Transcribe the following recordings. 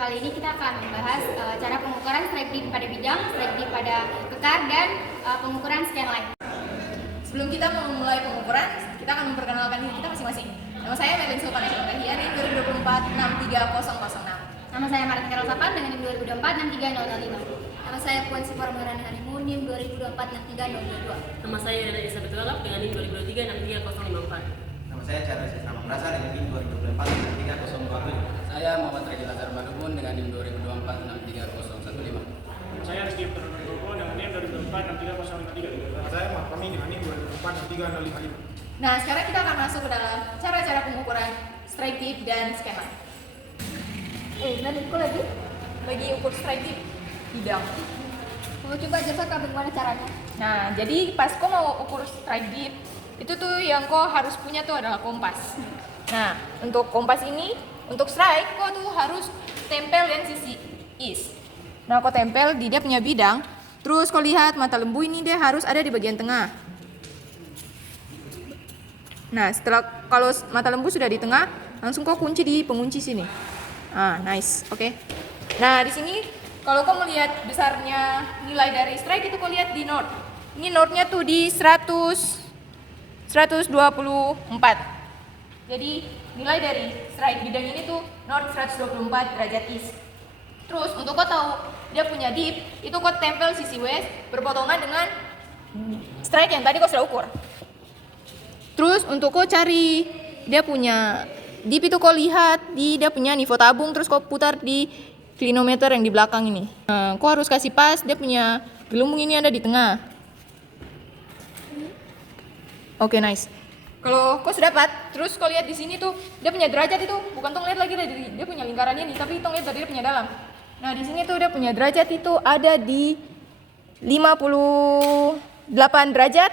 kali ini kita akan membahas cara pengukuran strike dip pada bidang, strike dip pada kekar, dan pengukuran scanline. Sebelum kita memulai pengukuran, kita akan memperkenalkan diri kita masing-masing. Nama saya Melin Sultan Syahrian, NIM 2024 63006. Nama saya Martin Rosapan dengan NIM 2024 63005. Nama saya Puan Sifar Murani Harimu, NIM 2024 63022. Nama saya Yana Isa Betulap dengan NIM 2023 63054. Nama saya Charles Islam Prasa dengan NIM 2024 63027. Saya Muhammad Rajil Azhar Madubun dengan NIM 2024 63015. Saya Rizky Bernogo dengan NIM 2024 63053. Nama saya Mahfami dengan NIM 2024 63055. Nah, sekarang kita akan masuk ke dalam cara-cara pengukuran strike dip dan scanline. Nanti kok lagi? Bagi ukur strike dip bidang. Mau coba jelasin bagaimana caranya? Nah, jadi pas kau mau ukur strike dip, itu tuh yang kau harus punya tuh adalah kompas. Nah, untuk kompas ini, untuk strike, kau tuh harus tempel yang sisi is. Nah, kau tempel di dia punya bidang, terus kau lihat mata lembu ini dia harus ada di bagian tengah. Nah, setelah kalau mata lembu sudah di tengah, langsung kau kunci di pengunci sini. Ah, nice, oke. Nah, di sini kalau kau melihat besarnya nilai dari strike itu kau lihat di note. Ini note-nya tuh di 124. Jadi nilai dari strike bidang ini tuh note 124 derajat is. Terus untuk kau tahu dia punya dip, itu kau tempel sisi west berpotongan dengan strike yang tadi kau sudah ukur. Terus untuk kau cari dia punya dip itu kau lihat di dia punya nivo tabung, terus kau putar di klinometer yang di belakang ini. Nah, kau harus kasih pas dia punya gelembung ini ada di tengah. Oke, nice. Kalau kau sudah dapat, terus kau lihat di sini tuh dia punya derajat itu bukan tong lihat lagi dari dia punya lingkaran ini, tapi tong lihat dari dia punya dalam. Nah, di sini tuh dia punya derajat itu ada di 58 derajat.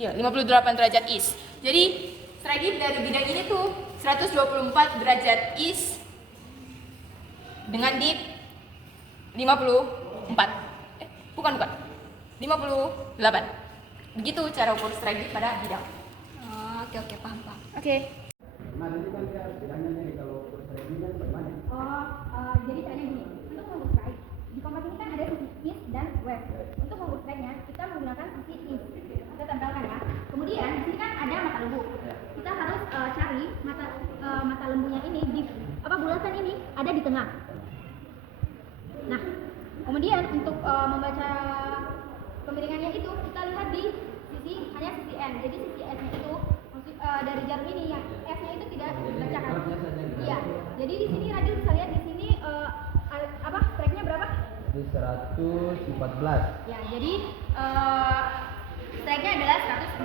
Ya, 58 derajat is. Jadi strike dip dari bidang ini tuh 124 derajat is dengan dip 54. Bukan. 58. Begitu cara ukur strike dip pada bidang. Oke, paham. Oke. Nah, ini kan dia bedanya nih kalau strike ini kan bagaimana? Jadi caranya gini, untuk mengukur strike, di kompas ini kan ada sisi east dan west. Untuk mengukur strike-nya, kita menggunakan sisi east. Kita tempelkan ya. Kemudian di sini kan ada mata lembu. Kita harus cari mata lembunya ini di bulatan ini ada di tengah. Nah, kemudian untuk membaca kemiringannya itu kita lihat di hanya sisi N. Jadi sisi S-nya itu dari jarum ini yang S-nya itu tidak dibacakan. Iya. Jadi di sini Radil bisa lihat di sini strike-nya berapa? Di 114. Ya, jadi strike-nya adalah 114.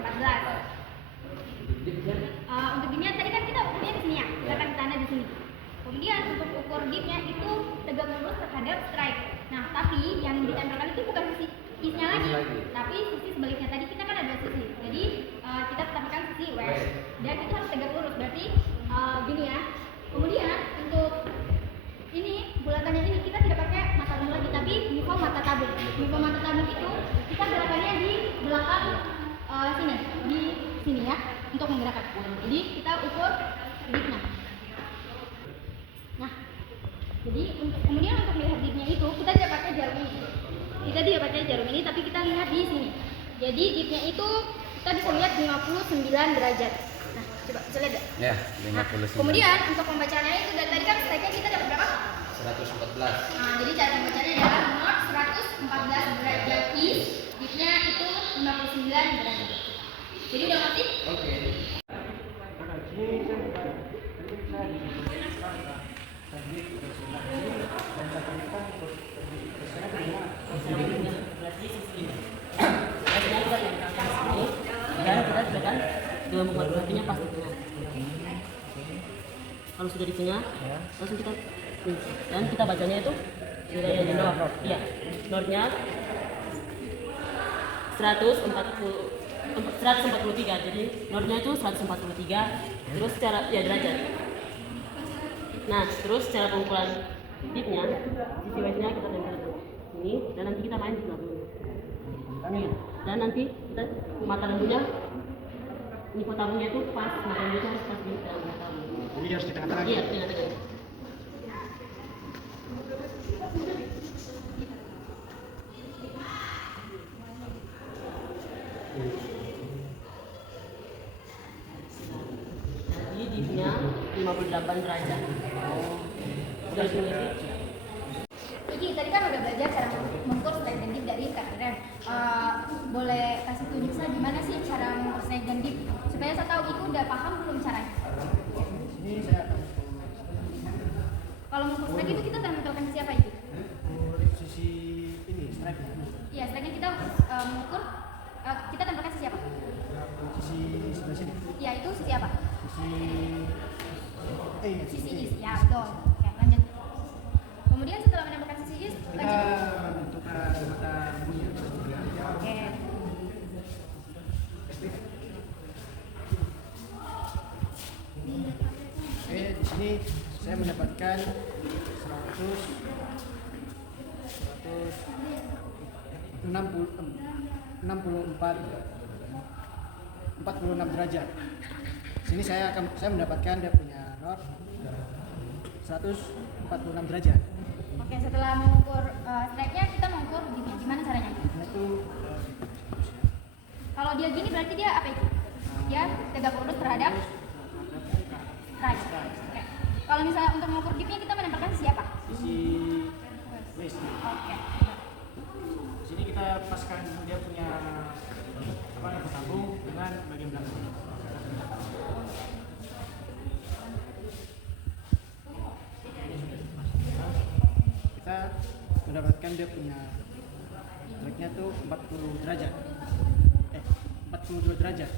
Untuk dipnya tadi kan kita ukurnya di sini ya, kita akan tanda di sini. Kemudian untuk ukur dipnya itu tegak lurus terhadap strike. Nah, tapi yang ditempelkan itu bukan sisi is-nya lagi, tapi sisi sebaliknya. Tadi kita kan ada sisi, jadi kita tempelkan sisi west dan itu harus tegak lurus. Berarti gini ya. Kemudian untuk ini bulatannya ini kita tidak pakai mata lembu lagi, tapi nivo mata tabung. Nivo mata tabung itu kita gerakannya di belakang sini, di sini ya, untuk menggerakkan. Jadi kita ukur dipnya. Nah, jadi kemudian untuk melihat dipnya itu kita tidak pakai jarum ini. Kita tidak pakai jarum ini, tapi kita lihat di sini. Jadi dipnya itu kita bisa lihat 59 derajat. Nah, coba bisa lihat. Ya, Nah, 59. kemudian untuk pembacaannya itu dari tadi kan strike-nya kita dapat berapa? 114. Nah, jadi cara membacanya adalah not 114 derajat is, dipnya itu 59 derajat. Jadi udah ngerti? Oke. Dan kita tekan dengan membuat hatinya pas di tengah. Kalau sudah di tengah, langsung kita dan kita bacanya itu nilai yang di note. Iya, note-nya 143. Jadi note-nya itu 143. Terus cara ya derajat. Nah, terus cara pengukuran dipnya, sisi west-nya kita tempel ke sini dan nanti kita main di belakang. Dan nanti kita mata lembunya nivo tabungnya itu pas, mata lembunya harus pas di dalam tabung. Jadi harus di tengah-tengah. Iya, tengah-tengah. 48 derajat. Udah mengerti? Iki tadi kan udah belajar cara mengukur strike dan dip dari Kak Ren. Boleh kasih tunjuk saya gimana sih cara mengukur strike dan dip supaya saya tahu Iku udah paham belum caranya? Ini saya akan Kalau mengukur strike itu kita tempelkan siapa itu? sisi ini strike Iya, strike-nya kita mengukur kita tempelkan sisi apa? sisi sebelah sini. Iya, itu sisi apa? Sisi Sisi is. Ya, betul. Oke, lanjut. Kemudian setelah menempelkan sisi is, kita lanjut. menentukan mata bunyi. Oke. Di sini saya mendapatkan 46 derajat. Sini saya mendapatkan dia punya not 146 derajat. Oke, setelah mengukur strike-nya kita mengukur gimana caranya? Nah itu Kalau dia gini berarti dia apa itu? Dia tegak lurus terhadap strike. Oke. Kalau misalnya untuk mengukur dipnya kita menempelkan siapa? sisi west. Oke. Di sini kita paskan dia punya tabung dengan bagian belakang. Kita mendapatkan dia punya strike-nya tuh 40 derajat. 42 derajat.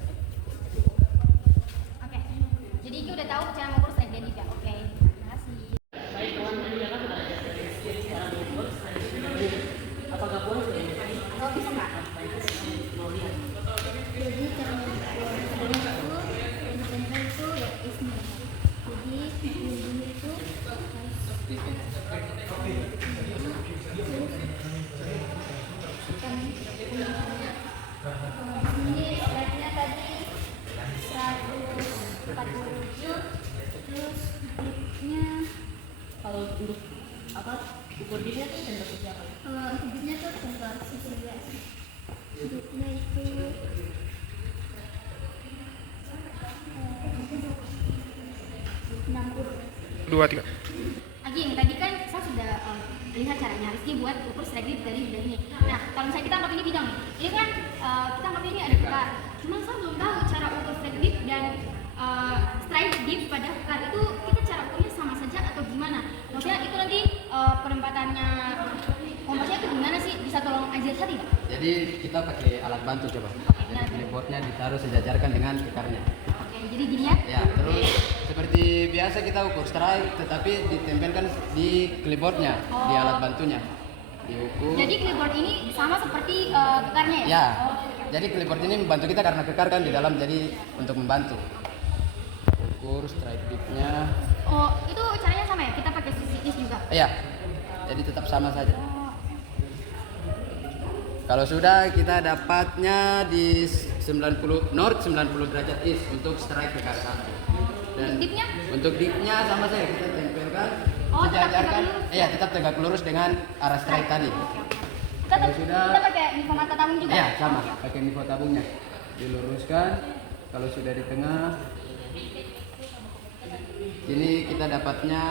Oke. Jadi Iki udah tahu cara mengukur strike dan dip ya. Oke. Terima kasih. Baik teman-teman, ya kan sudah ada cara mengukur strike dan dip. Apakah puan sudah mengerti? Oh, bisa nggak? Mau lihat? Jadi cara mengukur itu ditempel itu ya isnya. Jadi ujung itu ini strike-nya tadi 147, terus dipnya Kalau untuk apa ukur dipnya tuh tempel ke siapa? dipnya tuh tempel sisi west. Dipnya itu 60. 2 3. Aging, tadi kan saya sudah lihat caranya Rizky buat ukur strike dip dari bidang ini. Nah, kalau misalnya kita anggap ini bidang nih, ini kan kita anggap ini ada kekar. Cuman saya belum tahu cara ukur strike dip dan strike dip pada kekar itu kita cara ukurnya sama saja atau gimana? Maksudnya itu nanti penempatannya kompasnya itu gimana sih? Bisa tolong ajar saya tidak? Jadi kita pakai alat bantu coba. Jadi clipboardnya ditaruh sejajarkan dengan kekarnya. Oke, jadi gini ya. Ya, terus seperti biasa kita ukur strike, tetapi ditempelkan di clipboardnya, di alat bantunya. Diukur. Jadi clipboard ini sama seperti kekarnya ya? Ya. Oh, Jadi clipboard ini membantu kita karena kekar kan di dalam, jadi untuk membantu. Ukur strike dipnya. oh, itu caranya sama ya? Kita pakai sisi is juga? Ya. Jadi tetap sama saja. Oh, Kalau sudah kita dapatnya di 90 north 90 derajat east untuk strike kekar 1. Dan dipnya? untuk dipnya sama saja kita tempelkan, Oh, tetap tegak sejajarkan. lurus. Iya, tetap tegak lurus dengan arah strike tadi. Kita, Kalau sudah- kita pakai info mata tabung juga? Iya, sama. Pakai info tabungnya. Diluruskan. Kalau sudah di tengah, ini kita dapatnya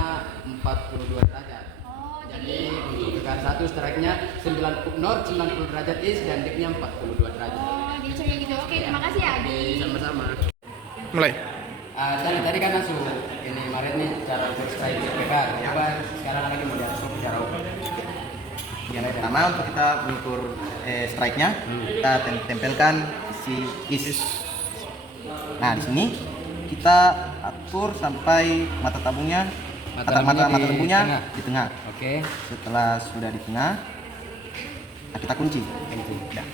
42 derajat. Oh, Jadi untuk kekar 1 strike-nya 90 north 90 derajat east dan dipnya 42 derajat. oh, jadi caranya gitu. Oke, terima kasih ya, Adi. Oke, sama-sama. Mulai. Tadi kan langsung ini Maret nih cara ukur strike kekar. Coba sekarang lagi mau lihat cara ukur. Pertama untuk kita mengukur strike-nya, kita tempelkan isi is. Nah di sini kita atur sampai mata tabungnya, mata tabungnya di tengah. Oke. Setelah sudah di tengah, nah kita kunci. Nah,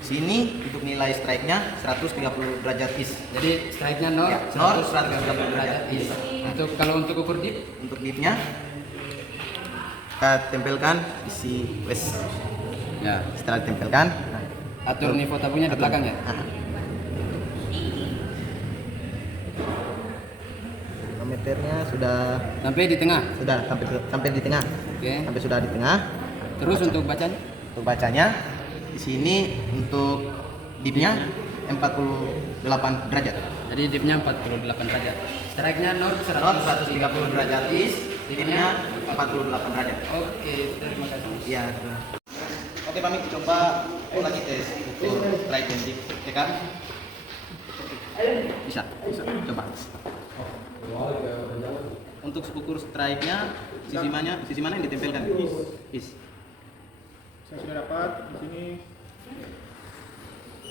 sini untuk nilai strike-nya 130 derajat is. Jadi strike-nya north Ya, north 130 derajat east. Kalau untuk ukur dip, Untuk dipnya kita tempelkan isi west. ya Setelah ditempelkan, atur nivou tabungnya di belakang ya. meternya sudah Sampai di tengah. sampai di tengah. Oke. Sampai sudah di tengah. Terus untuk bacanya? Untuk bacanya di sini untuk dipnya 48 derajat. Jadi dipnya 48 derajat. Strike-nya north North 130 derajat east, dipnya 48 derajat. Oke, terima kasih. Iya. Oke, Pamit coba lagi tes ukur strike dan dip tekan. Bisa. Coba. Untuk ukur strike-nya sisi mana yang ditempelkan? East. Saya sudah dapat di sini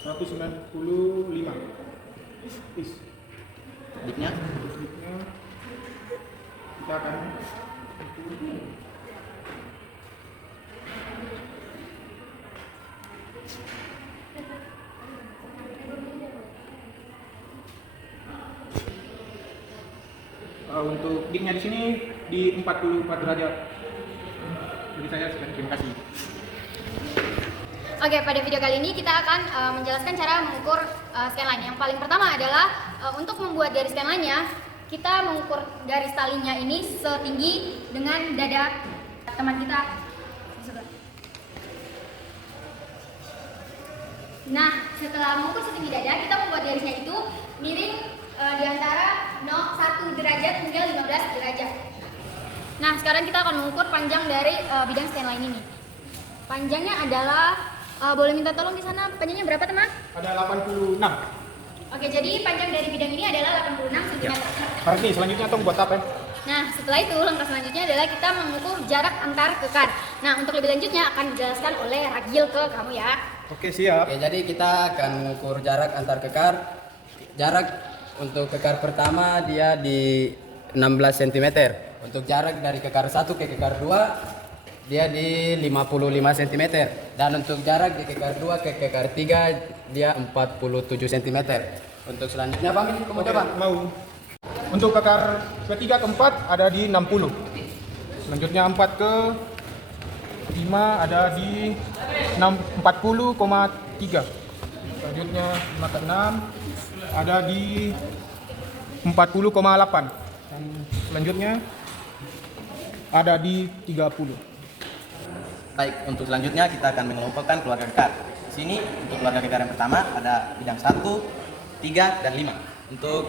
195. Is. Dipnya Selanjutnya kita akan untuk dipnya di sini di 44 derajat. Jadi saya sekian, terima kasih. Oke, pada video kali ini kita akan menjelaskan cara mengukur scanline. Yang paling pertama adalah untuk membuat garis scanline-nya, kita mengukur garis talinya ini setinggi dengan dada teman kita. Nah, setelah mengukur setinggi dada, kita membuat garisnya itu miring di antara 1 derajat hingga 15 derajat. Nah, sekarang kita akan mengukur panjang dari bidang scanline ini. Panjangnya adalah boleh minta tolong di sana panjangnya berapa, teman? Ada 86. Oke, jadi panjang dari bidang ini adalah 86 cm. Berarti selanjutnya tong buat apa? Nah, setelah itu langkah selanjutnya adalah kita mengukur jarak antar kekar. Nah, untuk lebih lanjutnya akan dijelaskan oleh Ragil ke kamu ya. Oke, siap. Oke, jadi kita akan mengukur jarak antar kekar. Jarak untuk kekar pertama dia di 16 cm. Untuk jarak dari kekar 1 ke kekar 2 dia di 55 cm. Dan untuk jarak di kekar 2 ke kekar 3 dia 47 cm. Untuk selanjutnya Pamit, kamu Oke, coba. mau. Untuk kekar ketiga ke 4 ada di 60. Selanjutnya 4 ke 5 ada di 40,3. Selanjutnya 5 ke 6 ada di 40,8. Dan selanjutnya ada di 30. Baik, untuk selanjutnya kita akan mengelompokkan keluarga kekar. Di sini untuk keluarga kekar yang pertama ada bidang 1, 3, dan 5. Untuk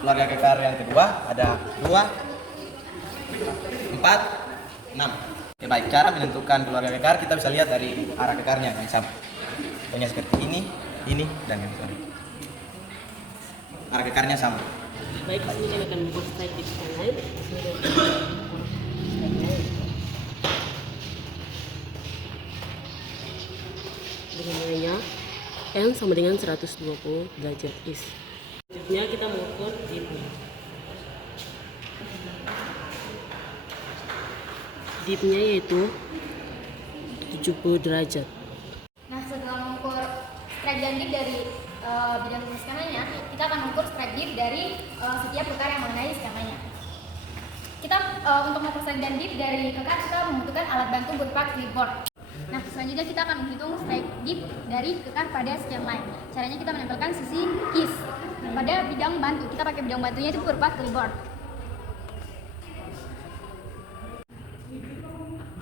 keluarga kekar yang kedua ada 2, 4, 6. Oke, baik, cara menentukan keluarga kekar kita bisa lihat dari arah kekarnya yang sama. Contohnya seperti ini, dan yang ini. Arah kekarnya sama. Baik, sini kami akan membuat strike di scanline. Dengan nilainya N sama dengan 120 derajat east. Selanjutnya kita mengukur dipnya. Dipnya yaitu 70 derajat. Nah, setelah mengukur strike dan dip dari bidang scanline-nya, kita akan mengukur strike dip dari setiap kekar yang mengenai scanline-nya. Kita untuk mengukur strike dan dip dari kekar kita membutuhkan alat bantu berupa clipboard. Nah, selanjutnya kita akan menghitung strike dip dari kekar pada scanline. Caranya kita menempelkan sisi east pada bidang bantu. Kita pakai bidang bantunya itu berupa clipboard.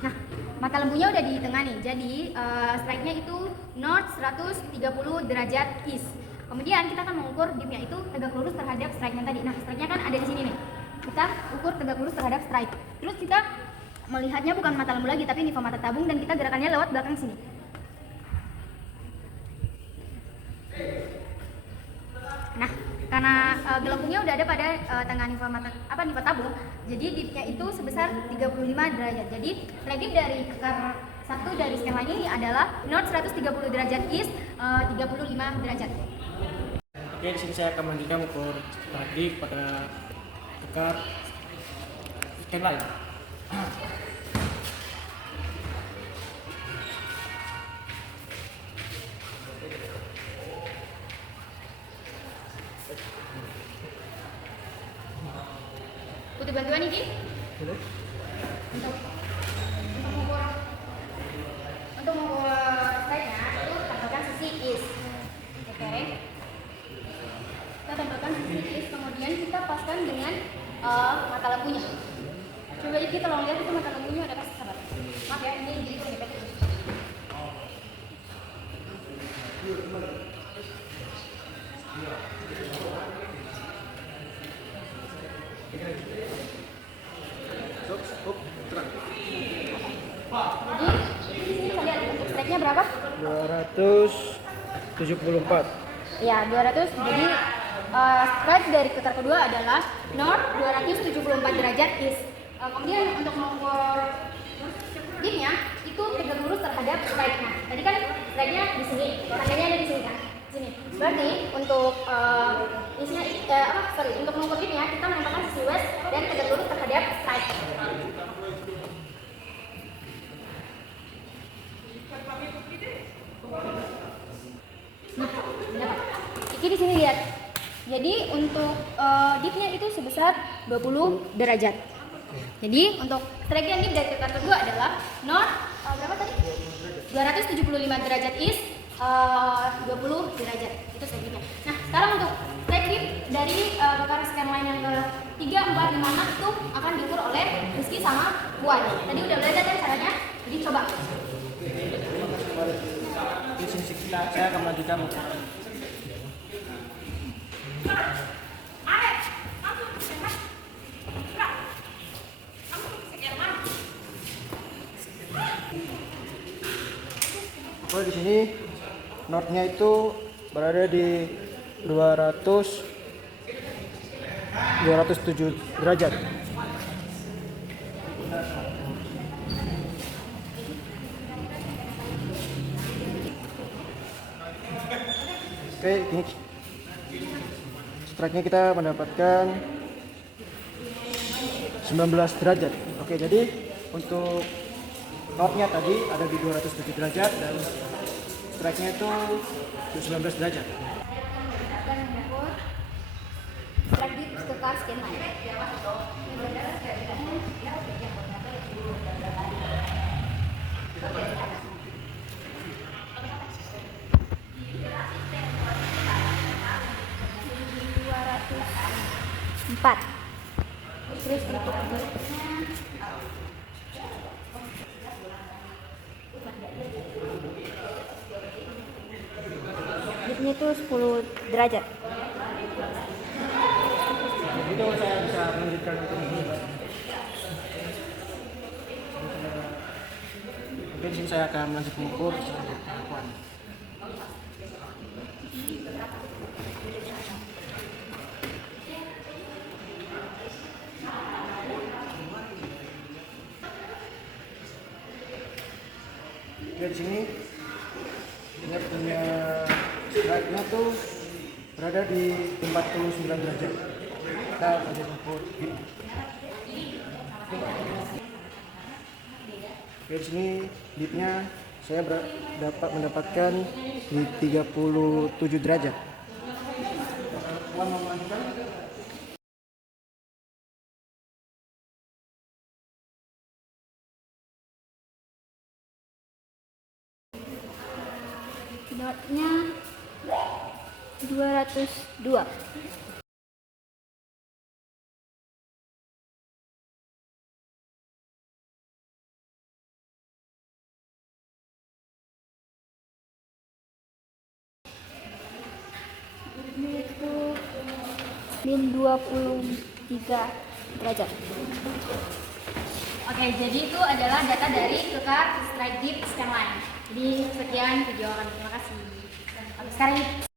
Nah, mata lembunya udah di tengah nih. Jadi strike-nya itu north 130 derajat east. Kemudian kita akan mengukur dipnya itu tegak lurus terhadap strike-nya tadi. Nah, strike-nya kan ada di sini nih. Kita ukur tegak lurus terhadap strike. Terus kita melihatnya bukan mata lembu lagi, tapi niva mata tabung, dan kita gerakannya lewat belakang sini. Nah, karena gelembungnya udah ada pada tengah niva tabung, jadi dipnya itu sebesar 35 derajat. Jadi strike dip dari kekar 1 dari scanline ini adalah north 130 derajat east 35 derajat. Oke, di sini saya akan melanjutkan mengukur strike dip pada kekar scanline. Butuh bantuan ini? Untuk mengukur strike-nya itu tempelkan sisi east. Oke. Kita tempelkan sisi east, kemudian kita paskan dengan mata lembunya. Coba kita tolong lihat itu mata lembunya ada pas, sahabat. Maaf ya, ini jadi mepet. Jadi di sini bisa lihat untuk strike-nya berapa? 274. Ya, 200. Jadi strike dari kekar kedua adalah north 274 derajat east. Kemudian untuk mengukur dipnya itu tegak lurus terhadap strike-nya. Tadi kan strike-nya di sini, tandanya ada di sini kan? Sini. Berarti untuk isinya untuk mengukur dipnya kita menempatkan sisi west dan tegak lurus terhadap strike. Nah, Iki di sini lihat. Jadi untuk dipnya itu sebesar 20 derajat. Jadi untuk strike yang dip dari kekar kedua adalah north berapa tadi? 275 derajat east, 20 derajat. Itu strike dipnya. Nah, sekarang untuk strike dip dari kekar scanline yang ke 3, 4, 5, 6 itu akan diukur oleh Rizky sama Puan. Tadi udah belajar kan caranya? Jadi coba. Di sini saya akan melanjutkan. Oh, di sini northnya itu berada di 207 derajat. Oke, ini strike-nya kita mendapatkan 19 derajat. Oke, jadi untuk north-nya tadi ada di 207 derajat dan strike-nya itu 19 derajat. Akan mengukur strike dip kekar scanline. Empat. Terus untuk dipnya itu 10 derajat. Itu saya bisa melanjutkan untuk ini. Oke, di sini saya akan lanjut mengukur pengukuran. Oke, di sini dia punya strike-nya tuh berada di 49 derajat. Kita lanjut mengukur dip. Oke, di sini dipnya saya dapat mendapatkan di 37 derajat. Puan mau melanjutkan? Dotnya 202. Ini itu min 23 derajat. Oke, jadi itu adalah data dari kekar strike dip scanline. Jadi sekian video kami. Terima kasih. Sampai sekarang.